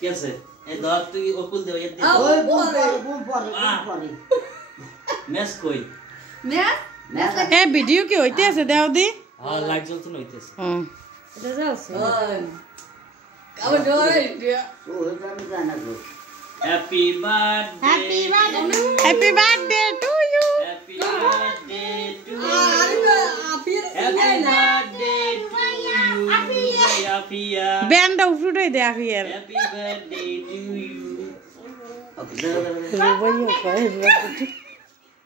कैसे ए दर तू ओकुल दे ये ओए बोल पर मैस कोई मैस ए वीडियो के होइते আছে দাও দি हां लाइट জ্বলছে না হইতেছে এটা যাচ্ছে আবার ডরে ও জানি জানা গো happy birthday happy birthday to you happy birthday to you happy birthday to you Afia बैंड उठुटै दे आफियार happy birthday to you okay রুবাইও কয়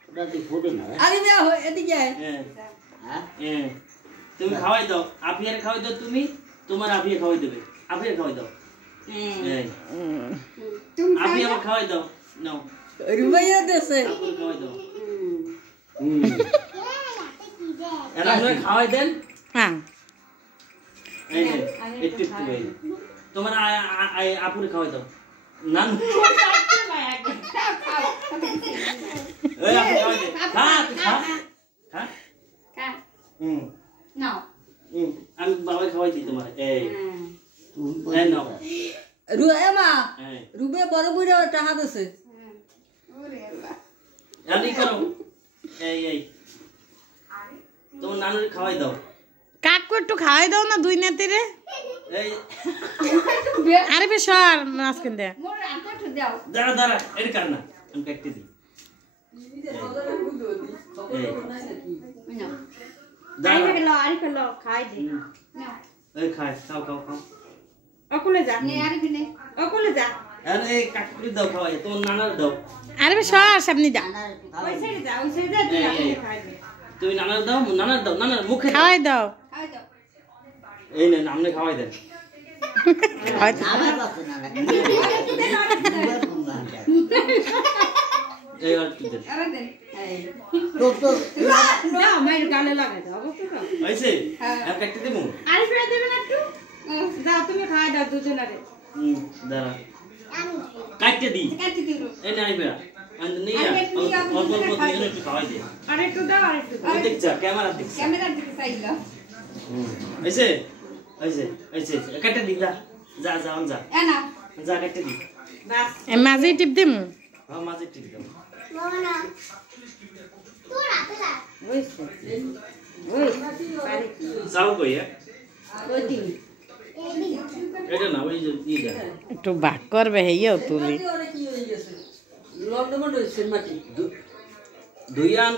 ওটা দি ফোটে না আরে দাও এদিকে আয় হ্যাঁ তুমি খাওয়াই দাও আফিয়ার খাওয়াই দাও তুমি তোমার আফিয়া খাওয়াই দেবে আফিয়া খাওয়াই দাও হ্যাঁ তুমি আফিয়া খাওয়াই দাও নাও রুবাইয়া দেছে আপুর খাওয়াই দাও এরা আপনি খাওয়াই দেন হ্যাঁ এই নে একটু একটু এই তোমার আপুর খাওয়াই দাও নান এই আপু খাওয়াই দে খা তুই খা খা নাও আমি বাবা খাওয়াই দিই তোমার এই এই নাও রুয়া রুবে বড় বুড়ো টাকা দেছে জানি করো এই তোমার নানুর খাওয়াই দাও কাকু একটু খাওয়াই দাও না দুই নাতিরে এই আরে বে সর মাছকেন দে মোর আনতে দাও দাঁড়া এর কার না আমি কাটতে দিই নাও দাঁড়া আরে খেলো খাই দে নাও এই খাই খাও অকুলে যা নে আর কিনে অকুলে যা আরে কাকুরি দাও খাওয়াই তোমার নানার দাও আরে বে সর সামনে যা ওই সাইডে যা তুই আপনি খাই দে তুমি নানার দাও নানার মুখে খাওয়াই দাও খাই দাও এই না নামনে খাওয়াই দেন আমার কাছে না এই আর তুই দেন আরে দেন তো না আমার গালে লাগাই দাও অবশ্য তো হইছে আর কাটতে দেবো আরে ফেলে দেবে না একটু দাও তুমি খাই দাও দুজনারে দাঁড়া কাটতে দি কাটি দিও এই না আইবা আন্দ নেই অল্প নিয়ে একটু খাওয়াই দে আরে একটু দাও আরে একটু ও দেখছ ক্যামেরা দেখছ ক্যামেরার দিকে চাইলা হইছে কাটতে দি যা এ না যা কাটতে দি বাস এ মাঝে টিপ দিমু হ্যাঁ মাঝে ঠিক দাও না ওইছে ওই আরে যাও কই ওই দিন এটা না ওই যে ই দে একটু ভাগ করবে হেইও তুলি লন্ডন হইছে মাটি দুই আন